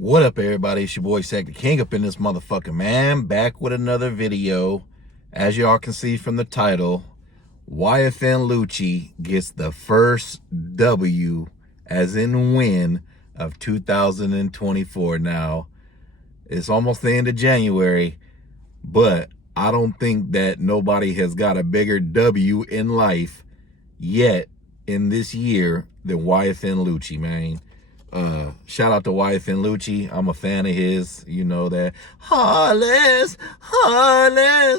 What up, everybody? It's your boy Sack the King up in this motherfucker, man. Back with another video. As y'all can see from the title, YFN Lucci gets the first W, as in win, of 2024. Now, it's almost the end of January, but I don't think that nobody has got a bigger W in life yet in this year than YFN Lucci, man. Shout out to YFN Lucci. I'm a fan of his. You know that. Heartless.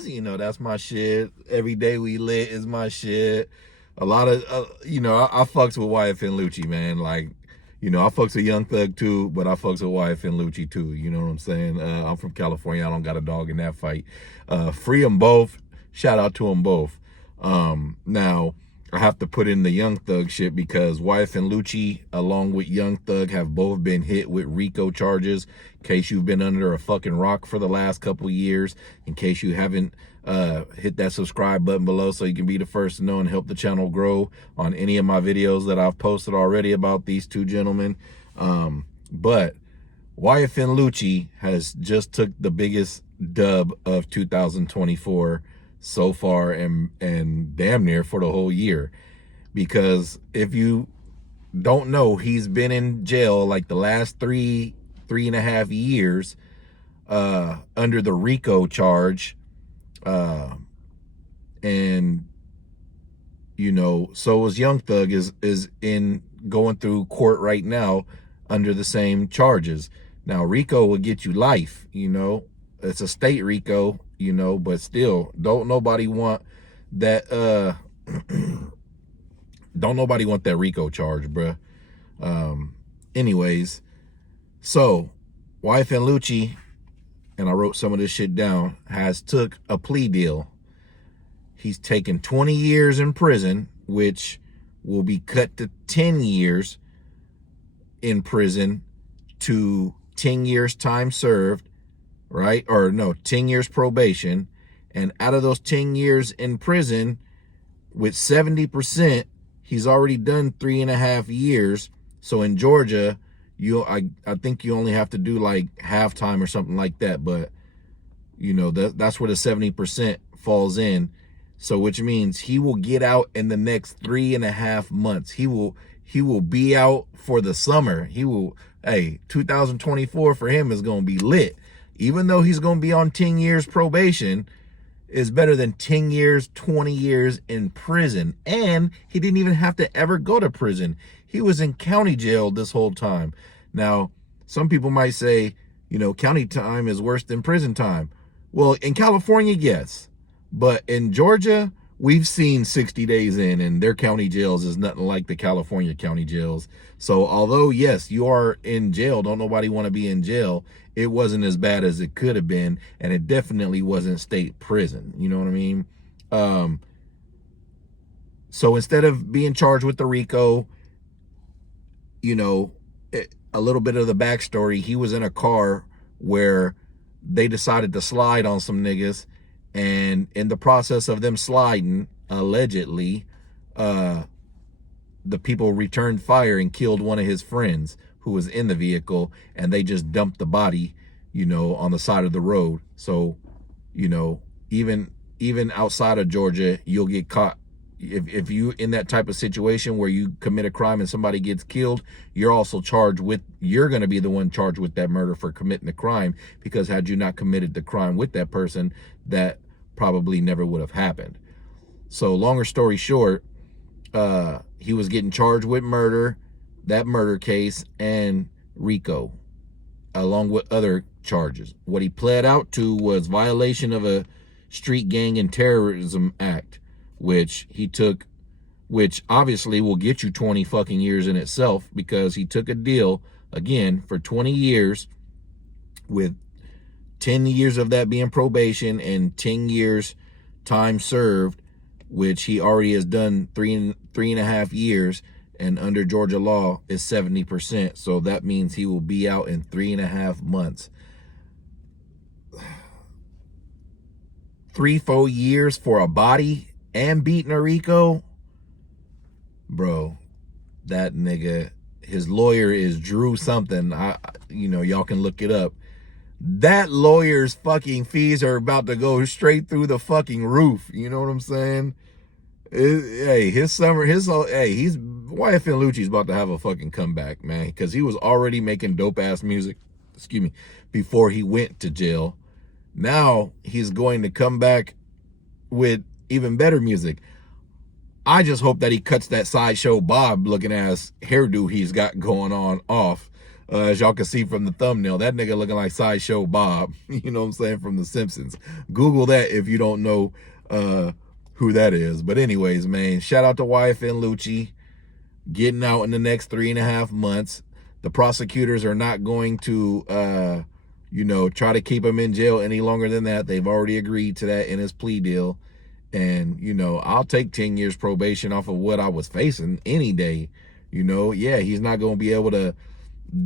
You know, that's my shit. Every day we lit is my shit. A lot of, I fucks with YFN Lucci, man. Like, I fucks with Young Thug too, but I fucks with YFN Lucci too. You know what I'm saying? I'm from California. I don't got a dog in that fight. Free them both. Shout out to them both. Now, I have to put in the Young Thug shit because YFN Lucci, along with Young Thug, have both been hit with RICO charges. In case you've been under a fucking rock for the last couple years, in case you haven't hit that subscribe button below so you can be the first to know and help the channel grow on any of my videos that I've posted already about these two gentlemen. But YFN Lucci has just took the biggest dub of 2024 so far and damn near for the whole year, because if you don't know, he's been in jail like the last three and a half years under the RICO charge, and so is Young Thug is in going through court right now under the same charges. Now RICO will get you life, it's a state RICO, but still, don't nobody want that don't nobody want that RICO charge, bruh. Anyways, so YFN Lucci, and I wrote some of this shit down, has took a plea deal. He's taken 20 years in prison, which will be cut to 10 years in prison to 10 years time served, right? Or no, 10 years probation. And out of those 10 years in prison, with 70%, he's already done 3.5 years. So in Georgia, I think you only have to do like halftime or something like that. But that's where the 70% falls in. So which means he will get out in the next 3.5 months. He will be out for the summer. 2024 for him is going to be lit. Even though he's going to be on 10 years probation, is better than 10 years, 20 years in prison. And he didn't even have to ever go to prison. He was in county jail this whole time. Now, some people might say, county time is worse than prison time. Well, in California, yes. But in Georgia, we've seen 60 days in, and their county jails is nothing like the California county jails. So although, yes, you are in jail, don't nobody want to be in jail, it wasn't as bad as it could have been, and it definitely wasn't state prison. You know what I mean? So instead of being charged with the RICO, a little bit of the backstory, he was in a car where they decided to slide on some niggas, and in the process of them sliding, allegedly, the people returned fire and killed one of his friends who was in the vehicle, and they just dumped the body, on the side of the road. So, even outside of Georgia, you'll get caught. If you in that type of situation where you commit a crime and somebody gets killed, you're also you're going to be the one charged with that murder for committing the crime, because had you not committed the crime with that person, that probably never would have happened. So longer story short, he was getting charged with murder, that murder case, and RICO, along with other charges. What he pled out to was violation of a street gang and terrorism act, which obviously will get you 20 fucking years in itself, because he took a deal, again, for 20 years, with 10 years of that being probation and 10 years time served, which he already has done 3.5 years, and under Georgia law is 70%. So that means he will be out in 3.5 months. 3-4 years for a body and beating a RICO, bro. That nigga his lawyer is Drew something. Y'all can look it up. That lawyer's fucking fees are about to go straight through the fucking roof. You know what I'm saying? He's YFN Lucci's about to have a fucking comeback, man, because he was already making dope ass music, before he went to jail. Now he's going to come back with even better music. I just hope that he cuts that Sideshow Bob looking ass hairdo he's got going on off. As y'all can see from the thumbnail, that nigga looking like Sideshow Bob, you know what I'm saying, from The Simpsons. Google that if you don't know who that is. But anyways, man, shout out to YFN Lucci getting out in the next 3.5 months. The prosecutors are not going to, try to keep him in jail any longer than that. They've already agreed to that in his plea deal. And, I'll take 10 years probation off of what I was facing any day. Yeah, he's not going to be able to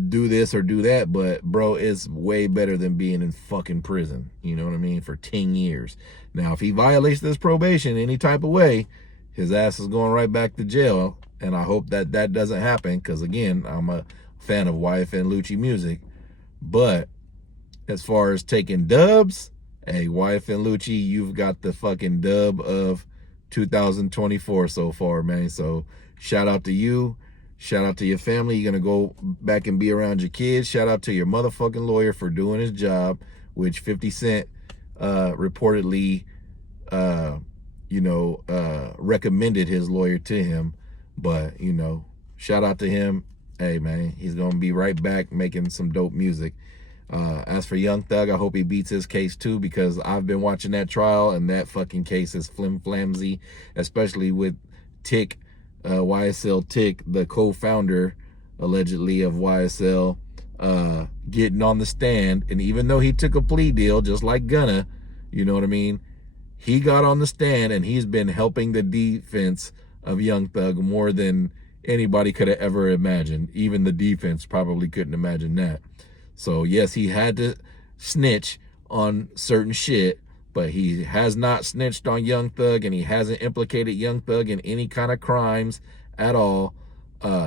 do this or do that, but bro, it's way better than being in fucking prison, you know what I mean, for 10 years. Now, if he violates this probation any type of way, his ass is going right back to jail, and I hope that that doesn't happen, because again, I'm a fan of YFN Lucci music. But as far as taking dubs, hey, YFN Lucci, you've got the fucking dub of 2024 so far, man. So shout out to you. Shout out to your family. You're going to go back and be around your kids. Shout out to your motherfucking lawyer for doing his job, which 50 Cent reportedly, recommended his lawyer to him. But, shout out to him. Hey, man, he's going to be right back making some dope music. As for Young Thug, I hope he beats his case too, because I've been watching that trial and that fucking case is flim-flamsy, especially with Tick. YSL Tick, the co-founder allegedly of YSL, getting on the stand. And even though he took a plea deal just like Gunna, you know what I mean, he got on the stand and he's been helping the defense of Young Thug more than anybody could have ever imagined. Even the defense probably couldn't imagine that. So yes, he had to snitch on certain shit, but he has not snitched on Young Thug, and he hasn't implicated Young Thug in any kind of crimes at all.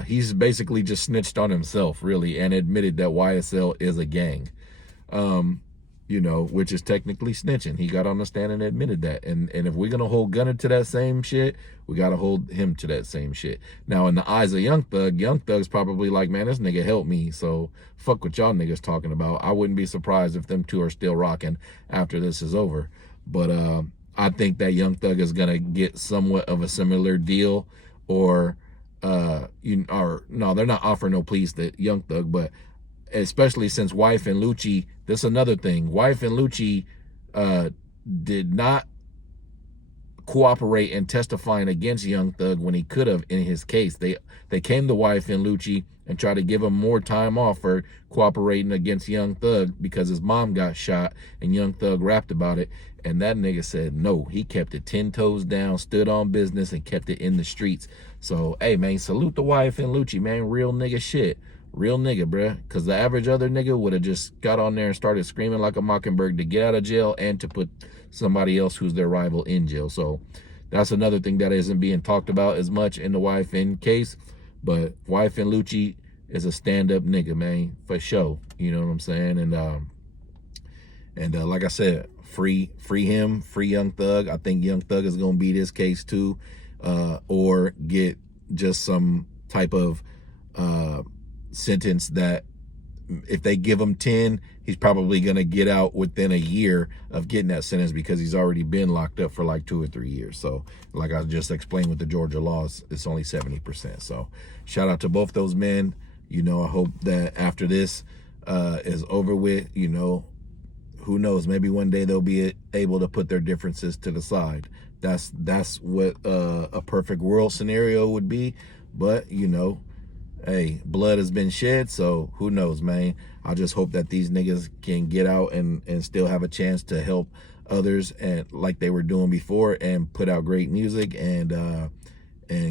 He's basically just snitched on himself, really, and admitted that YSL is a gang, which is technically snitching. He got on the stand and admitted that. And if we're going to hold Gunna to that same shit, we got to hold him to that same shit. Now, in the eyes of Young Thug's probably like, man, this nigga helped me, so fuck what y'all niggas talking about. I wouldn't be surprised if them two are still rocking after this is over. But I think that Young Thug is going to get somewhat of a similar deal, or no, they're not offering no pleas to Young Thug, but especially since YFN Lucci, this is another thing. YFN Lucci did not cooperate in testifying against Young Thug when he could have in his case. They came to YFN Lucci and tried to give him more time off for cooperating against Young Thug because his mom got shot, and Young Thug rapped about it. And that nigga said no. He kept it 10 toes down, stood on business, and kept it in the streets. So, hey, man, salute the YFN Lucci, man. Real nigga shit. Real nigga, bruh. Because the average other nigga would have just got on there and started screaming like a mockingbird to get out of jail and to put somebody else who's their rival in jail. So that's another thing that isn't being talked about as much in the YFN case. But YFN Lucci is a stand-up nigga, man, for sure. You know what I'm saying? And like I said, free him, free Young Thug. I think Young Thug is going to beat his case too, or get just some type of sentence that if they give him 10, he's probably going to get out within a year of getting that sentence, because he's already been locked up for like 2 or 3 years. So like I just explained with the Georgia laws, it's only 70%. So shout out to both those men. I hope that after this is over with, who knows, maybe one day they'll be able to put their differences to the side. That's what a perfect world scenario would be. But, hey, blood has been shed, so who knows, man. I just hope that these niggas can get out and still have a chance to help others, and like they were doing before, and put out great music and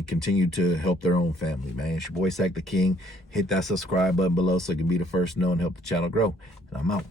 continue to help their own family, man. It's your boy Sack the King. Hit that subscribe button below so you can be the first to know and help the channel grow. And I'm out.